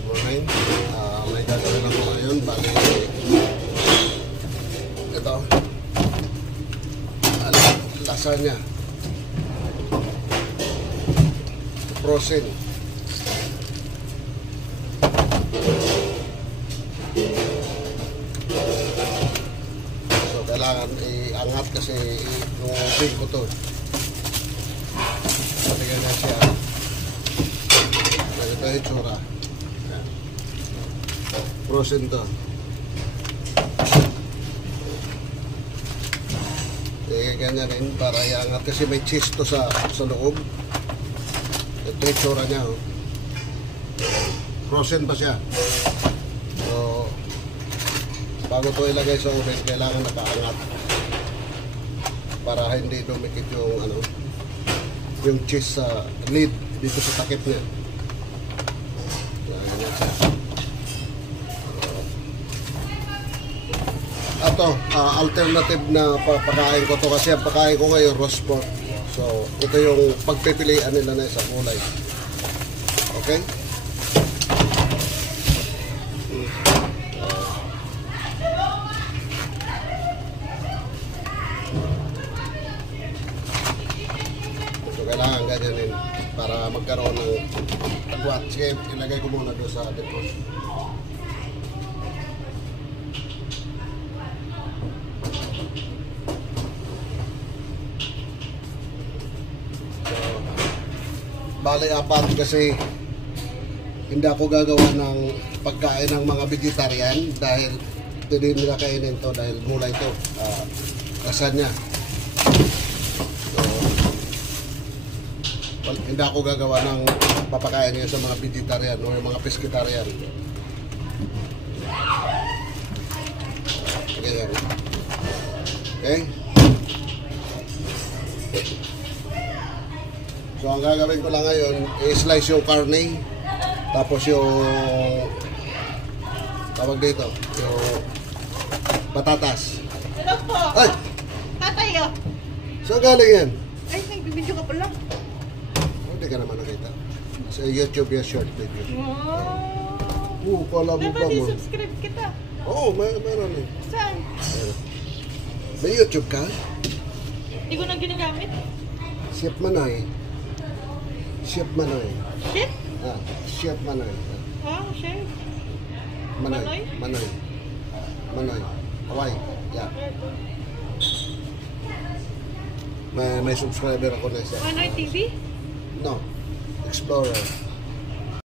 Good morning. May gagawin ako ngayon. Bali, ito. Lasagna. Frozen. So, kailangan iangat kasi yung big ko to. Patigyan na siya. Ito yung tsura. Frozen to. Ganyan rin para iangat kasi may cheese to sa loob. Ito yung tsura niya. Oh. Frozen pa siya. So, bago to ilagay sa oven, kailangan nakaangat para hindi dumikit yung cheese sa lid dito sa takip niya. Ganyan siya. Ito, alternative na pagkain ko to kasi ang pagkain ko ngayon roast pork. So, ito yung pagpipilian nila na isang gulay. Okay? So, kailangan ganyanin para magkaroon ng agwat. Sige, ilagay ko muna doon sa defrost. Bali, apat kasi hindi ako gagawa ng pagkain ng mga vegetarian dahil hindi nila kainin to dahil gulay to, lasagna. So, hindi ako gagawa ng papakain nyo sa mga vegetarian o yung mga pescetarian. Ganyan. Okay? So, ang gagawin ko lang ngayon, i-slice yung karne, tapos yung tawag dito, yung patatas. Hello po! Ay! Tatay oh! Saan galing yan? Ay, nagbibidyo ka pala. Hindi ka naman nakita. Sa YouTube yung short video. Wow! Kala mo ba Dapat mo? i-subscribe kita. Oo, meron eh. Saan? May YouTube ka? Hindi ko na ginagamit. Chef Manoy. Chef Manoy. Shit? Chef Manoy. Wow, chef. Manoy. Manoy? Manoy. Hawaii. Yeah. May subscriber ako na isa. Manoy TV? No. Explorer.